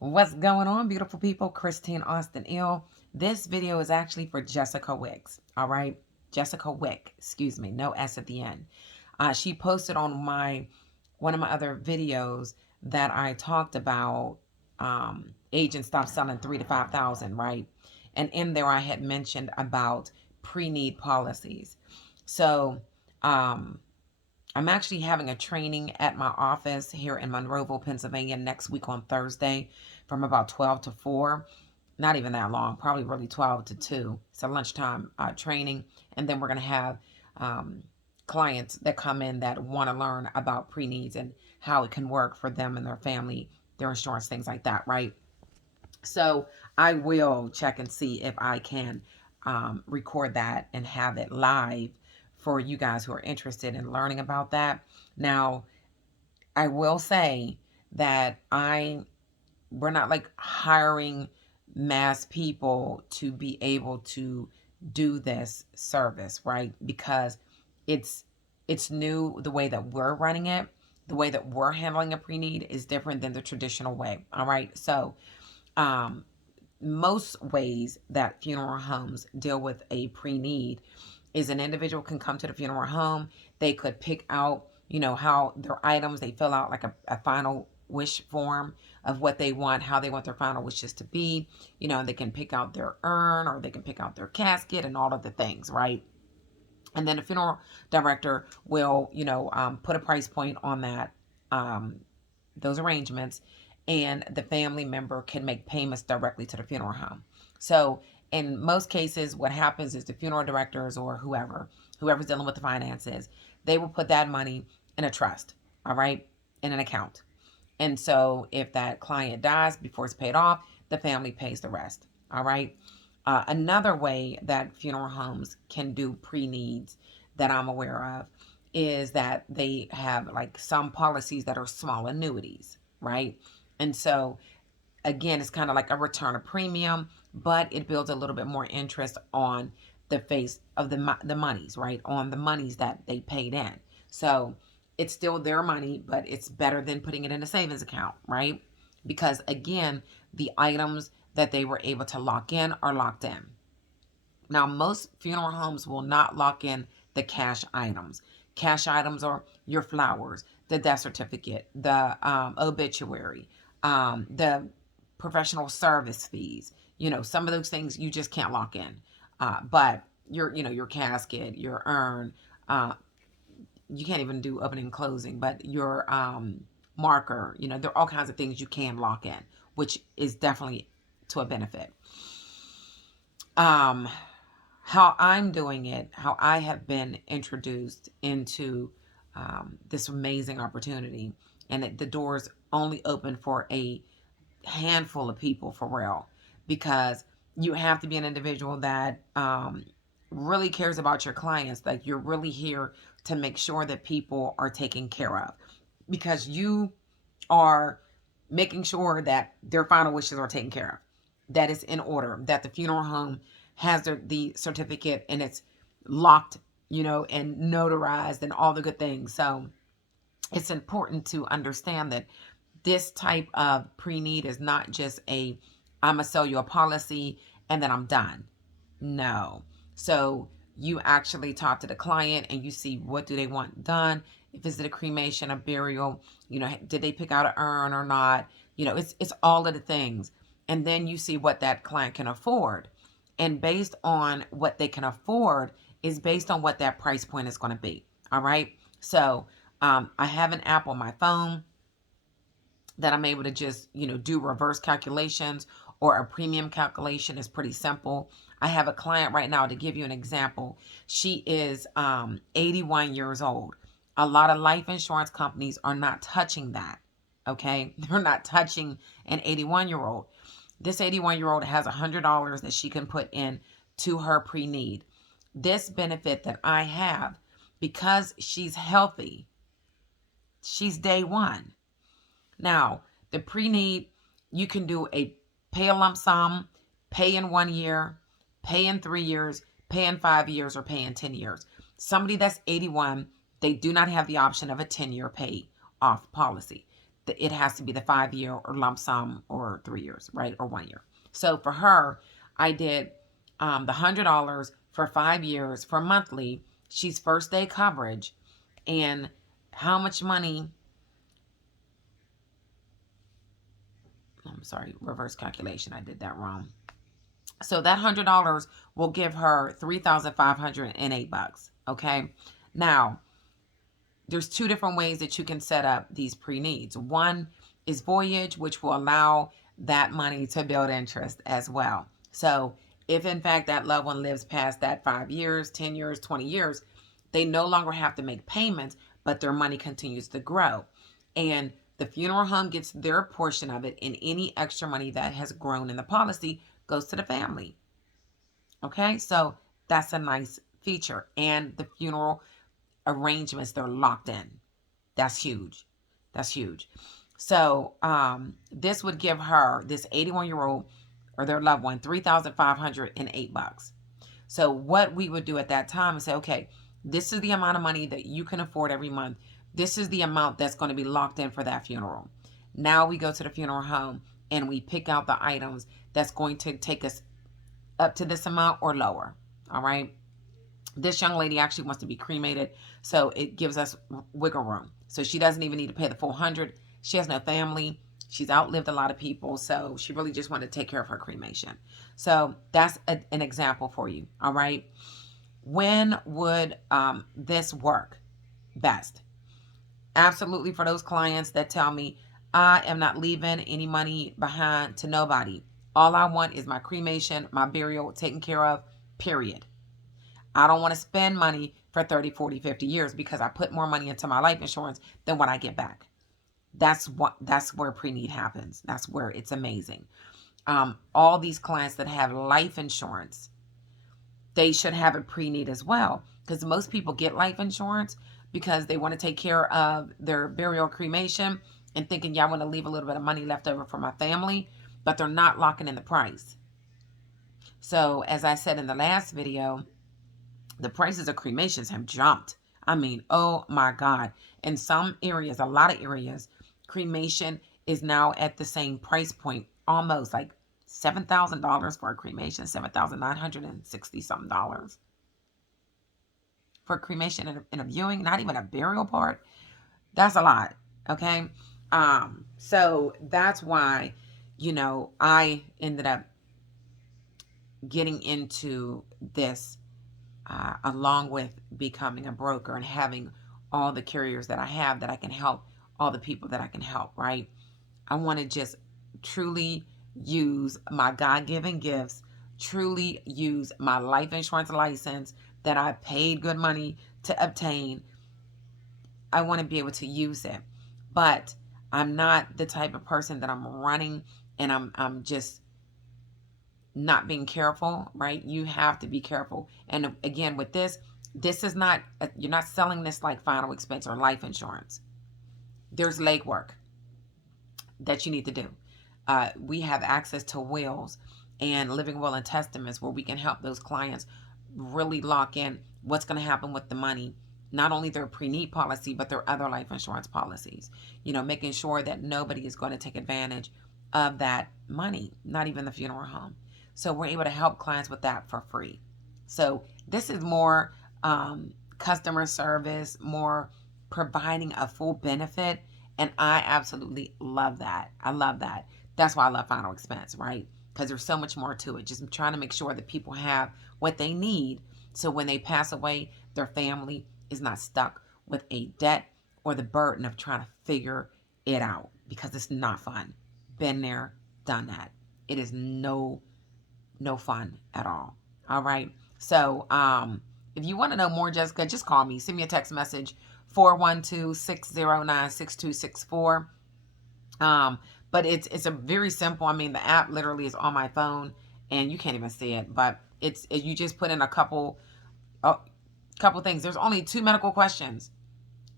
What's going on, beautiful people? Christine Austin Ill. This video is actually for Jessica Wicks. All right, Jessica Wick. Excuse me, no S at the end. She posted on one of my other videos that I talked about agents stop selling 3 to 5,000, right? And in there I had mentioned about pre-need policies. So I'm actually having a training at my office here in Monroeville, Pennsylvania next week on Thursday from about 12 to 4. Not even that long, probably really 12 to 2. It's a lunchtime training. And then we're going to have clients that come in that want to learn about pre-needs and how it can work for them and their family, their insurance, things like that, right? So I will check and see if I can record that and have it live for you guys who are interested in learning about that. Now, I will say that we're not like hiring mass people to be able to do this service, right? Because it's new. The way that we're running it, the way that we're handling a pre-need is different than the traditional way. All right. So most ways that funeral homes deal with a pre-need is an individual can come to the funeral home. They could pick out, how their items, they fill out like a final wish form of what they want, how they want their final wishes to be. They can pick out their urn or they can pick out their casket and all of the things, right? And then the funeral director will, put a price point on that, those arrangements, and the family member can make payments directly to the funeral home. So in most cases, what happens is the funeral directors or whoever's dealing with the finances, they will put that money in a trust, all right, in an account. And so if that client dies before it's paid off, the family pays the rest, all right. Another way that funeral homes can do pre-needs that I'm aware of is that they have like some policies that are small annuities, right? And so again, it's kind of like a return of premium, but it builds a little bit more interest on the face of the monies, right? On the monies that they paid in. So it's still their money, but it's better than putting it in a savings account, right? Because again, the items that they were able to lock in are locked in. Now, most funeral homes will not lock in the cash items. Cash items are your flowers, the death certificate, the obituary, the professional service fees. Some of those things you just can't lock in. But your casket, your urn, you can't even do opening and closing, but your marker, there are all kinds of things you can lock in, which is definitely to a benefit. How I'm doing it, how I have been introduced into this amazing opportunity, and the doors only open for a handful of people for real, because you have to be an individual that really cares about your clients. Like, you're really here to make sure that people are taken care of, because you are making sure that their final wishes are taken care of, that it's in order, that the funeral home has the certificate and it's locked, and notarized and all the good things. So it's important to understand that this type of pre-need is not just I'm going to sell you a policy and then I'm done. No. So you actually talk to the client and you see what do they want done. If it's a cremation, a burial, did they pick out an urn or not? It's all of the things. And then you see what that client can afford. And based on what they can afford is based on what that price point is going to be. All right. So I have an app on my phone that I'm able to just, do reverse calculations, or a premium calculation is pretty simple. I have a client right now, to give you an example. She is 81 years old. A lot of life insurance companies are not touching that. Okay. They're not touching an 81-year-old. This 81-year-old has $100 that she can put in to her pre-need. This benefit that I have, because she's healthy, she's day one. Now, the pre-need, you can do a pay a lump sum, pay in 1 year, pay in 3 years, pay in 5 years, or pay in 10 years. Somebody that's 81, they do not have the option of a 10-year pay off policy. it has to be the 5 year or lump sum or 3 years, right? Or 1 year. So for her, I did the $100 for 5 years for monthly. She's first day coverage. And how much money? I'm sorry, reverse calculation. I did that wrong. So that $100 will give her $3,508. Okay. Now, there's two different ways that you can set up these pre-needs. One is voyage, which will allow that money to build interest as well. So if in fact that loved one lives past that 5 years, 10 years, 20 years, they no longer have to make payments, but their money continues to grow. And the funeral home gets their portion of it, and any extra money that has grown in the policy goes to the family. Okay, so that's a nice feature. And the funeral arrangements, they're locked in. That's huge. That's huge. So this would give her, this 81-year-old or their loved one, $3,508. So what we would do at that time is say, okay, this is the amount of money that you can afford every month. This is the amount that's going to be locked in for that funeral. Now we go to the funeral home and we pick out the items that's going to take us up to this amount or lower. All right. This young lady actually wants to be cremated, so it gives us wiggle room. So she doesn't even need to pay the full 100. She has no family. She's outlived a lot of people, so she really just wanted to take care of her cremation. So that's an example for you. All right. When would this work best? Absolutely, for those clients that tell me, I am not leaving any money behind to nobody. All I want is my cremation, my burial taken care of, period. I don't want to spend money for 30, 40, 50 years because I put more money into my life insurance than what I get back. That's where pre-need happens. That's where it's amazing. All these clients that have life insurance, they should have a pre-need as well, because most people get life insurance because they want to take care of their burial cremation and thinking, yeah, I want to leave a little bit of money left over for my family, but they're not locking in the price. So as I said in the last video, the prices of cremations have jumped. I mean, oh my God. In some areas, a lot of areas, cremation is now at the same price point, almost like $7,000 for a cremation, $7,960 something dollars for a cremation and a viewing, not even a burial part. That's a lot. Okay. So that's why, I ended up getting into this along with becoming a broker and having all the carriers that I have that I can help all the people that I can help, right? I want to just truly use my God-given gifts, truly use my life insurance license that I paid good money to obtain. I want to be able to use it. But I'm not the type of person that I'm running and I'm just not being careful, right? You have to be careful. And again, with this is not, you're not selling this like final expense or life insurance. There's legwork that you need to do. We have access to wills and living will and testaments where we can help those clients really lock in what's going to happen with the money, not only their pre-need policy, but their other life insurance policies, making sure that nobody is going to take advantage of that money, not even the funeral home. So we're able to help clients with that for free. So this is more customer service, more providing a full benefit. And I absolutely love that. I love that. That's why I love final expense, right? Because there's so much more to it. Just trying to make sure that people have what they need. So when they pass away, their family is not stuck with a debt or the burden of trying to figure it out, because it's not fun. Been there, done that. It is no fun at all. All right. So if you want to know more, Jessica, just call me. Send me a text message, 412-609-6264. But it's a very simple, I mean, the app literally is on my phone and you can't even see it, but you just put in a couple things. There's only 2 medical questions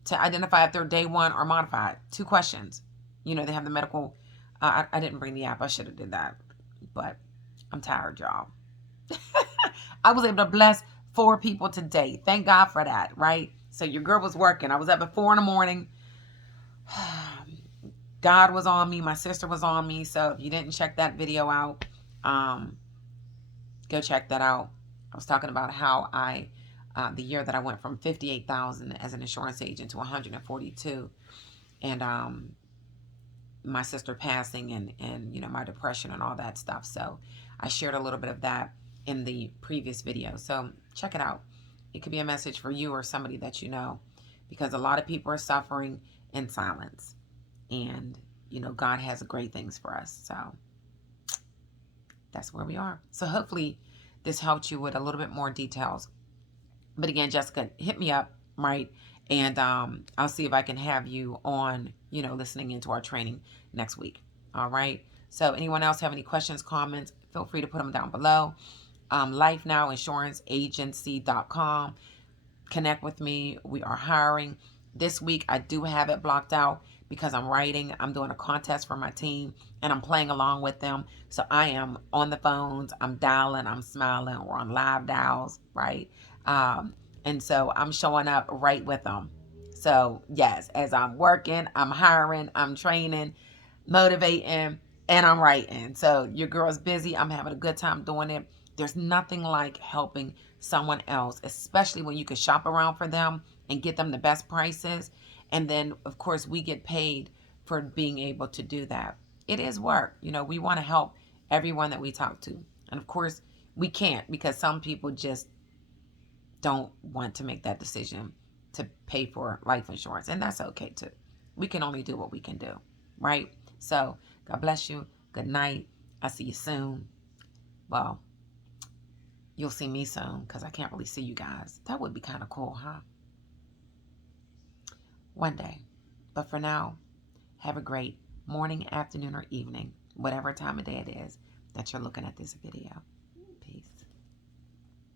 to identify if they're day 1 or modified. 2 questions. They have the medical, I didn't bring the app. I should have did that, but I'm tired, y'all. I was able to bless 4 people today. Thank God for that, right? So your girl was working. I was up at 4 in the morning. God was on me. My sister was on me. So if you didn't check that video out, go check that out. I was talking about how the year that I went from 58,000 as an insurance agent to 142, and my sister passing, and you know, my depression and all that stuff. So I shared a little bit of that in the previous video. So check it out. It could be a message for you or somebody that you know, because a lot of people are suffering in silence, and you know, God has great things for us. So that's where we are. So hopefully this helped you with a little bit more details. But again, Jessica, hit me up, right? And I'll see if I can have you on, you know, listening into our training next week. All right. So anyone else have any questions, comments, feel free to put them down below. LifeNowInsuranceAgency.com. Connect with me. We are hiring. This week, I do have it blocked out because I'm writing. I'm doing a contest for my team, and I'm playing along with them. So I am on the phones. I'm dialing. I'm smiling. We're on live dials, right? And so I'm showing up right with them. So yes, as I'm working, I'm hiring, I'm training, motivating, and I'm writing. So your girl's busy. I'm having a good time doing it. There's nothing like helping someone else, especially when you can shop around for them and get them the best prices. And then, of course, we get paid for being able to do that. It is work. You know, we want to help everyone that we talk to. And of course, we can't, because some people just don't want to make that decision to pay for life insurance. And that's okay too. We can only do what we can do, right? So God bless you. Good night. I'll see you soon. Well, you'll see me soon because I can't really see you guys. That would be kind of cool, huh? One day. But for now, have a great morning, afternoon, or evening, whatever time of day it is that you're looking at this video.